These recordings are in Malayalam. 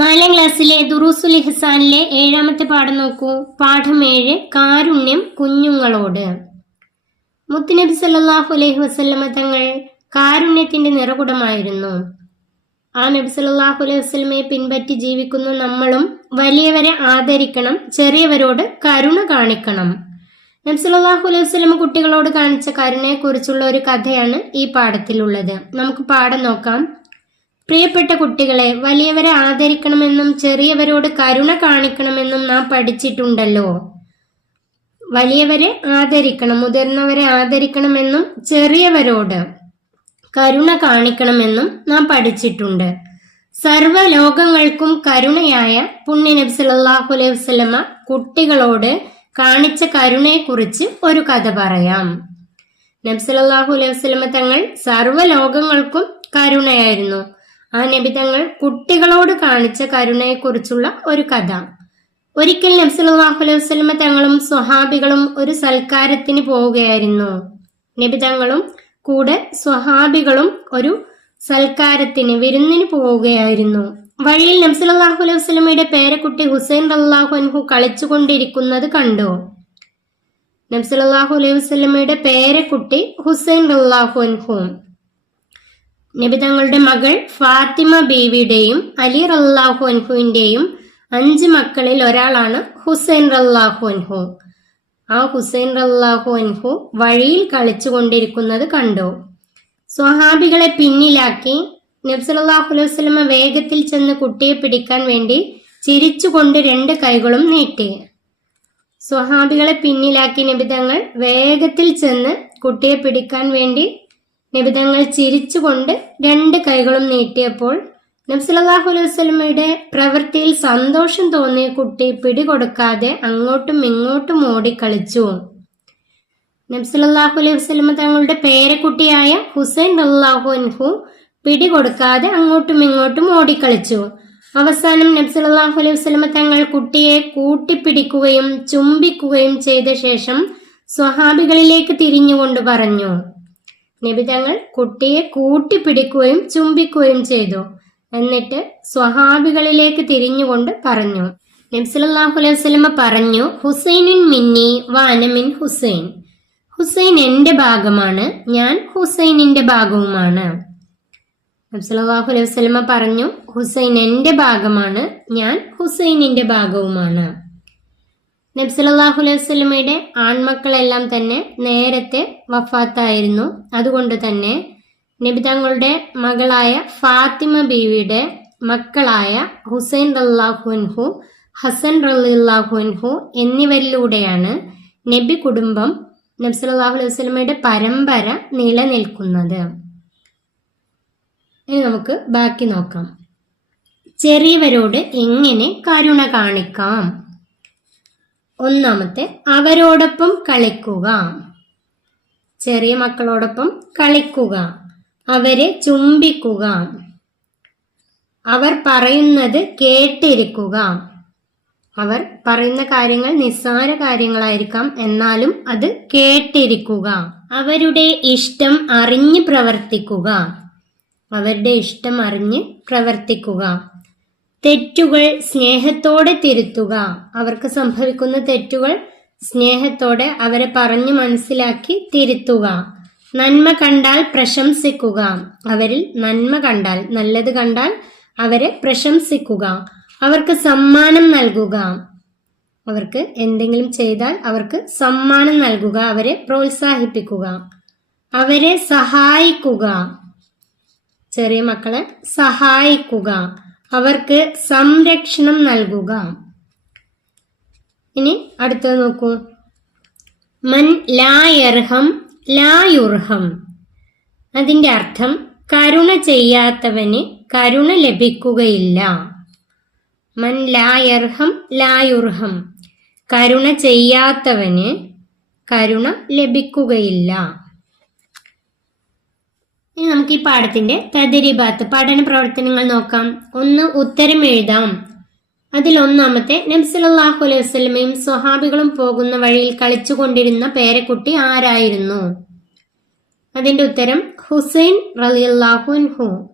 നാലാം ക്ലാസ്സിലെ ദുറൂസുൽ ഹിസാനിലെ ഏഴാമത്തെ പാഠം നോക്കൂ. പാഠം ഏഴ് കാരുണ്യം കുഞ്ഞുങ്ങളോട്. മുത്തുനബി സല്ലാഹു അലൈഹി വസല്ലമ തങ്ങൾ കാരുണ്യത്തിന്റെ നിറകുടമായിരുന്നു. ആ നബി സല്ലാഹു അലൈഹി വസ്ലമയെ പിൻപറ്റി ജീവിക്കുന്ന നമ്മളും വലിയവരെ ആദരിക്കണം ചെറിയവരോട് കരുണ കാണിക്കണം. നബി സല്ലാഹു അലൈഹി വസ്ലമ കുട്ടികളോട് കാണിച്ച കരുണയെക്കുറിച്ചുള്ള ഒരു കഥയാണ് ഈ പാഠത്തിലുള്ളത്. നമുക്ക് പാഠം നോക്കാം. പ്രിയപ്പെട്ട കുട്ടികളെ വലിയവരെ ആദരിക്കണമെന്നും ചെറിയവരോട് കരുണ കാണിക്കണമെന്നും നാം പഠിച്ചിട്ടുണ്ടല്ലോ. വലിയവരെ ആദരിക്കണം മുതിർന്നവരെ ആദരിക്കണമെന്നും ചെറിയവരോട് കരുണ കാണിക്കണമെന്നും നാം പഠിച്ചിട്ടുണ്ട്. സർവലോകങ്ങൾക്കും കരുണയായ പുണ്യ നബി സല്ലല്ലാഹു അലൈഹി വസല്ലമ കുട്ടികളോട് കാണിച്ച കരുണയെക്കുറിച്ച് ഒരു കഥ പറയാം. നബ്സലാഹു അലൈഹി വസല്ലമ തങ്ങൾ സർവ ലോകങ്ങൾക്കും കരുണയായിരുന്നു. ആ നബി തങ്ങൾ കുട്ടികളോട് കാണിച്ച കരുണയെക്കുറിച്ചുള്ള ഒരു കഥ. ഒരിക്കൽ നബി സല്ലല്ലാഹു അലൈഹി വസ്ലമ തങ്ങളും സ്വഹാബികളും ഒരു സൽക്കാരത്തിന് പോവുകയായിരുന്നു. നബി തങ്ങളും കൂടെ സ്വഹാബികളും ഒരു സൽക്കാരത്തിന് വിരുന്നിന് പോവുകയായിരുന്നു. വഴിയിൽ നബി സല്ലല്ലാഹു അലൈഹി വസ്ലമയുടെ പേരക്കുട്ടി ഹുസൈൻ റളിയല്ലാഹു അൻഹു കളിച്ചുകൊണ്ടിരിക്കുന്നത് കണ്ടു. നബി സല്ലല്ലാഹു അലൈഹി വസ്ലമയുടെ പേരക്കുട്ടി ഹുസൈൻ റളിയല്ലാഹു അൻഹു. നബി തങ്ങളുടെ മകൾ ഫാത്തിമ ബീവിയുടെയും അലി റല്ലാഹു അൻഹുവിന്റെയും അഞ്ച് മക്കളിൽ ഒരാളാണ് ഹുസൈൻ റല്ലാഹു അൻഹു. ആ ഹുസൈൻ റല്ലാഹു അൻഹു വഴിയിൽ കളിച്ചുകൊണ്ടിരിക്കുന്നത് കണ്ടു. സ്വഹാബികളെ പിന്നിലാക്കി നബ്സലാഹു അലൈഹി വസ്ലമ വേഗത്തിൽ ചെന്ന് കുട്ടിയെ പിടിക്കാൻ വേണ്ടി ചിരിച്ചുകൊണ്ട് രണ്ട് കൈകളും നീട്ടി. സ്വഹാബികളെ പിന്നിലാക്കി നബിതങ്ങൾ വേഗത്തിൽ ചെന്ന് കുട്ടിയെ പിടിക്കാൻ വേണ്ടി നബിതങ്ങൾ ചിരിച്ചുകൊണ്ട് രണ്ട് കൈകളും നീട്ടിയപ്പോൾ നബ്സലാഹു അലൈഹി വസ്ലമയുടെ പ്രവൃത്തിയിൽ സന്തോഷം തോന്നിയ കുട്ടി പിടികൊടുക്കാതെ അങ്ങോട്ടും ഇങ്ങോട്ടും ഓടിക്കളിച്ചു. നബ്സലാഹു അലൈഹി വസ്ലമ തങ്ങളുടെ പേരക്കുട്ടിയായ ഹുസൈൻ അള്ളാഹു അൻഹു പിടികൊടുക്കാതെ അങ്ങോട്ടും ഇങ്ങോട്ടും ഓടിക്കളിച്ചു. അവസാനം നബ്സലാഹു അലൈഹി വസ്ലമ തങ്ങൾ കുട്ടിയെ കൂട്ടിപ്പിടിക്കുകയും ചുംബിക്കുകയും ചെയ്ത ശേഷം സ്വഹാബികളിലേക്ക് തിരിഞ്ഞുകൊണ്ട് പറഞ്ഞു. നബി തങ്ങൾ കുട്ടിയെ കൂട്ടിപ്പിടിക്കുകയും ചുംബിക്കുകയും ചെയ്തു. എന്നിട്ട് സ്വഹാബികളിലേക്ക് തിരിഞ്ഞുകൊണ്ട് പറഞ്ഞു നബ്സലാഹു അലൈഹി വസല്ലമ പറഞ്ഞു ഹുസൈനിൻ മിന്നി വാനമിൻ ഹുസൈൻ. ഹുസൈൻ എന്റെ ഭാഗമാണ് ഞാൻ ഹുസൈനിന്റെ ഭാഗവുമാണ്. നബ്സലാഹു അലൈഹി വസല്ലമ പറഞ്ഞു ഹുസൈൻ എന്റെ ഭാഗമാണ് ഞാൻ ഹുസൈനിന്റെ ഭാഗവുമാണ്. നബ്സലാഹു അലൈഹി വസ്ലമയുടെ ആൺമക്കളെല്ലാം തന്നെ നേരത്തെ വഫാത്തായിരുന്നു. അതുകൊണ്ട് തന്നെ നബി തങ്ങളുടെ മകളായ ഫാത്തിമ ബീവിയുടെ മക്കളായ ഹുസൈൻ റല്ലാഹുൻഹു ഹസൻ റല്ലാഹുൻഹു എന്നിവരിലൂടെയാണ് നബി കുടുംബം നബ്സലാഹു അലൈഹി വസ്ലമയുടെ പരമ്പര നിലനിൽക്കുന്നത്. ഇനി നമുക്ക് ബാക്കി നോക്കാം. ചെറിയവരോട് എങ്ങനെ കരുണ കാണിക്കാം? ഒന്നാമത്തെ അവരോടൊപ്പം കളിക്കുക. ചെറിയ മക്കളോടൊപ്പം കളിക്കുക. അവരെ ചുംബിക്കുക. അവർ പറയുന്നത് കേട്ടിരിക്കുക. അവർ പറയുന്ന കാര്യങ്ങൾ നിസ്സാര കാര്യങ്ങളായിരിക്കാം എന്നാലും അത് കേട്ടിരിക്കുക. അവരുടെ ഇഷ്ടം അറിഞ്ഞ് പ്രവർത്തിക്കുക. അവരുടെ ഇഷ്ടം അറിഞ്ഞ് പ്രവർത്തിക്കുക. തെറ്റുകൾ സ്നേഹത്തോടെ തിരുത്തുക. അവർക്ക് സംഭവിക്കുന്ന തെറ്റുകൾ സ്നേഹത്തോടെ അവരെ പറഞ്ഞു മനസ്സിലാക്കി തിരുത്തുക. നന്മ കണ്ടാൽ പ്രശംസിക്കുക. അവരിൽ നന്മ കണ്ടാൽ നല്ലത് കണ്ടാൽ അവരെ പ്രശംസിക്കുക. അവർക്ക് സമ്മാനം നൽകുക. അവർക്ക് എന്തെങ്കിലും ചെയ്താൽ അവർക്ക് സമ്മാനം നൽകുക അവരെ പ്രോത്സാഹിപ്പിക്കുക. അവരെ സഹായിക്കുക. ചെറിയ മക്കളെ സഹായിക്കുക. അവർക്ക് സംരക്ഷണം നൽകുക. ഇനി അടുത്തത് നോക്കൂ. മൻ ലായർഹം ലായുർഹം അതിന്റെ അർത്ഥം കരുണ ചെയ്യാത്തവന് കരുണ ലഭിക്കുകയില്ല. മൻ ലായർഹം ലായുർഹം കരുണ ചെയ്യാത്തവന് കരുണ ലഭിക്കുകയില്ല. ഇനി നമുക്ക് ഈ പാഠത്തിന്റെ തദരിബാത്ത് പഠന പ്രവർത്തനങ്ങൾ നോക്കാം. ഒന്ന് ഉത്തരം എഴുതാം. അതിൽ ഒന്നാമത്തെ നബ്സലാഹു അലൈഹി വസ്ലമയും സ്വഹാബികളും പോകുന്ന വഴിയിൽ കളിച്ചുകൊണ്ടിരുന്ന പേരക്കുട്ടി ആരായിരുന്നു? അതിന്റെ ഉത്തരം ഹുസൈൻ റലിയല്ലാഹു അൻഹു.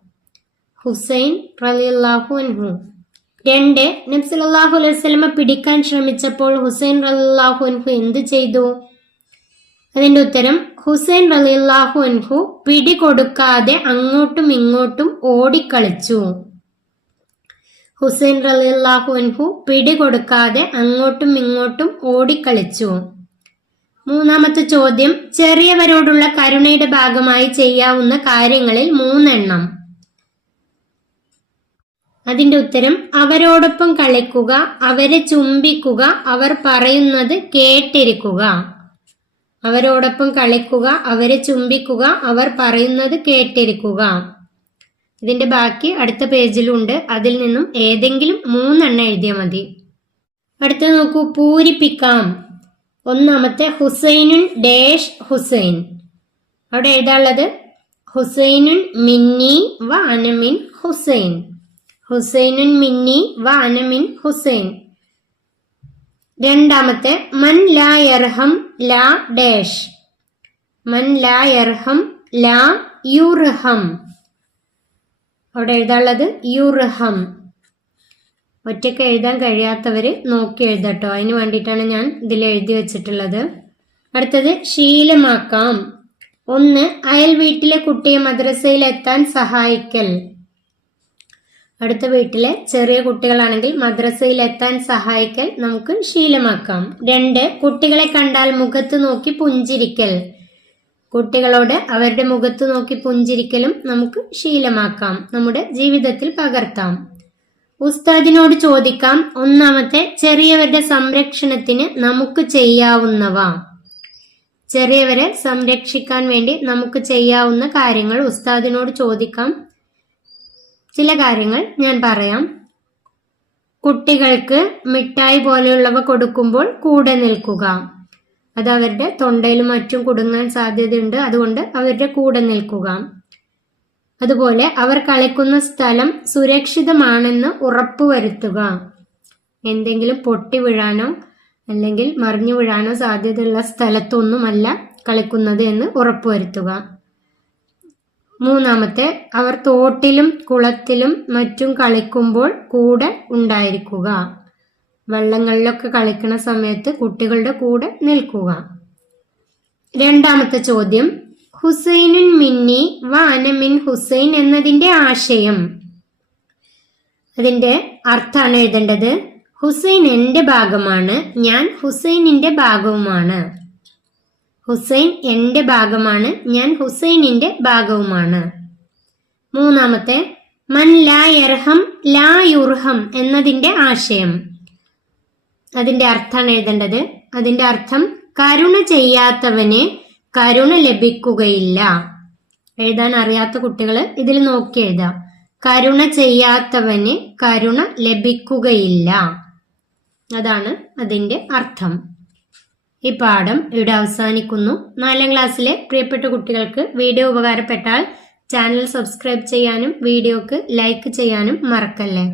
ഹുസൈൻ റലിയല്ലാഹു അൻഹു. രണ്ട് നബ്സലാഹു അലൈഹി വസ്ലമ പിടിക്കാൻ ശ്രമിച്ചപ്പോൾ ഹുസൈൻ റലാഹു അൻഹു എന്ത് ചെയ്തു? അതിന്റെ ഉത്തരം ഹുസൈൻ റലിയല്ലാഹു അൻഹു പിടികൊടുക്കാതെ അങ്ങോട്ടും ഇങ്ങോട്ടും ഓടിക്കളിച്ചു. ഹുസൈൻ റലിയല്ലാഹു അൻഹു പിടികൊടുക്കാതെ അങ്ങോട്ടും ഇങ്ങോട്ടും ഓടിക്കളിച്ചു. മൂന്നാമത്തെ ചോദ്യം ചെറിയവരോടുള്ള കരുണയുടെ ഭാഗമായി ചെയ്യാവുന്ന കാര്യങ്ങളിൽ മൂന്നെണ്ണം. അതിന്റെ ഉത്തരം അവരോടൊപ്പം കളിക്കുക അവരെ ചുംബിക്കുക അവർ പറയുന്നത് കേട്ടിരിക്കുക. അവരോടൊപ്പം കളിക്കുക അവരെ ചുംബിക്കുക അവർ പറയുന്നത് കേട്ടിരിക്കുക. ഇതിന്റെ ബാക്കി അടുത്ത പേജിലുണ്ട്. അതിൽ നിന്നും ഏതെങ്കിലും മൂന്നെണ്ണം എഴുതിയാൽ മതി. അടുത്ത നോക്കൂ. പൂരിപ്പിക്കാം. ഒന്നാമത്തെ ഹുസൈനുൻ ഡേഷ് ഹുസൈൻ. അവിടെ എഴുതാനുള്ളത് ഹുസൈനുൻ മിന്നി വ അനമിൻ ഹുസൈൻ. ഹുസൈനുൻ മിന്നി വ അനമിൻ ഹുസൈൻ. രണ്ടാമത്തെ മൻ ലാ യർഹം ലാ ഡേഷ്. മൻ ലാ യർഹം ലാ യുർഹം. അവിടെ എഴുതാനുള്ളത് യുർഹം. ഒറ്റയ്ക്ക് എഴുതാൻ കഴിയാത്തവർ നോക്കി എഴുതട്ടോ. അതിന് വേണ്ടിയിട്ടാണ് ഞാൻ ഇതിൽ എഴുതി വെച്ചിട്ടുള്ളത്. അടുത്തത് ശീലമാക്കാം. ഒന്ന് അയൽ വീട്ടിലെ കുട്ടിയെ മദ്രസയിൽ എത്താൻ സഹായിക്കൽ. അടുത്ത വീട്ടിലെ ചെറിയ കുട്ടികളാണെങ്കിൽ മദ്രസയിൽ എത്താൻ സഹായിക്കൽ നമുക്ക് ശീലമാക്കാം. രണ്ട് കുട്ടികളെ കണ്ടാൽ മുഖത്ത് നോക്കി പുഞ്ചിരിക്കൽ. കുട്ടികളോട് അവരുടെ മുഖത്ത് നോക്കി പുഞ്ചിരിക്കലും നമുക്ക് ശീലമാക്കാം. നമ്മുടെ ജീവിതത്തിൽ പകർത്താം. ഉസ്താദിനോട് ചോദിക്കാം ഒന്നാമത്തെ ചെറിയവരുടെ സംരക്ഷണത്തിന് നമുക്ക് ചെയ്യാവുന്നവ. ചെറിയവരെ സംരക്ഷിക്കാൻ വേണ്ടി നമുക്ക് ചെയ്യാവുന്ന കാര്യങ്ങൾ ഉസ്താദിനോട് ചോദിക്കാം ചില കാര്യങ്ങൾ ഞാൻ പറയാം. കുട്ടികൾക്ക് മിഠായി പോലെയുള്ളവ കൊടുക്കുമ്പോൾ കൂടെ നിൽക്കുക. അത് അവരുടെ തൊണ്ടയിലും മറ്റും കുടുങ്ങാൻ സാധ്യതയുണ്ട്. അതുകൊണ്ട് അവരുടെ കൂടെ നിൽക്കുക. അതുപോലെ അവർ കളിക്കുന്ന സ്ഥലം സുരക്ഷിതമാണെന്ന് ഉറപ്പുവരുത്തുക എന്തെങ്കിലും പൊട്ടി വീഴാനോ അല്ലെങ്കിൽ മറിഞ്ഞു വീഴാനോ സാധ്യതയുള്ള സ്ഥലത്തൊന്നുമല്ല കളിക്കുന്നത് എന്ന് ഉറപ്പുവരുത്തുക മൂന്നാമത്തെ അവർ തോട്ടിലും കുളത്തിലും മറ്റും കളിക്കുമ്പോൾ കൂടെ ഉണ്ടായിരിക്കുക. വെള്ളങ്ങളിലൊക്കെ കളിക്കുന്ന സമയത്ത് കുട്ടികളുടെ കൂടെ നിൽക്കുക. രണ്ടാമത്തെ ചോദ്യം ഹുസൈനുൻ മിന്നി വ അനമിൻ ഹുസൈൻ എന്നതിന്റെ ആശയം. അതിന്റെ അർത്ഥമാണ് എഴുതേണ്ടത് ഹുസൈൻ എന്റെ ഭാഗമാണ് ഞാൻ ഹുസൈനിന്റെ ഭാഗവുമാണ്. ഹുസൈൻ എന്റെ ഭാഗമാണ് ഞാൻ ഹുസൈനിന്റെ ഭാഗവുമാണ്. മൂന്നാമത്തെ മൻ ലാ യർഹം ലാ യുർഹം എന്നതിന്റെ ആശയം. അതിന്റെ അർത്ഥമാണ് എഴുതേണ്ടത് അതിന്റെ അർത്ഥം കരുണ ചെയ്യാത്തവന് കരുണ ലഭിക്കുകയില്ല. എഴുതാൻ അറിയാത്ത കുട്ടികൾ ഇതിൽ നോക്കി എഴുതാം. കരുണ ചെയ്യാത്തവന് കരുണ ലഭിക്കുകയില്ല. അതാണ് അതിന്റെ അർത്ഥം. ഈ പാഠം ഇവിടെ അവസാനിക്കുന്നു. നാലാം ക്ലാസ്സിലെ പ്രിയപ്പെട്ട കുട്ടികൾക്ക് വീഡിയോ ഉപകാരപ്പെട്ടാൽ ചാനൽ സബ്സ്ക്രൈബ് ചെയ്യാനും വീഡിയോക്ക് ലൈക്ക് ചെയ്യാനും മറക്കല്ലേ?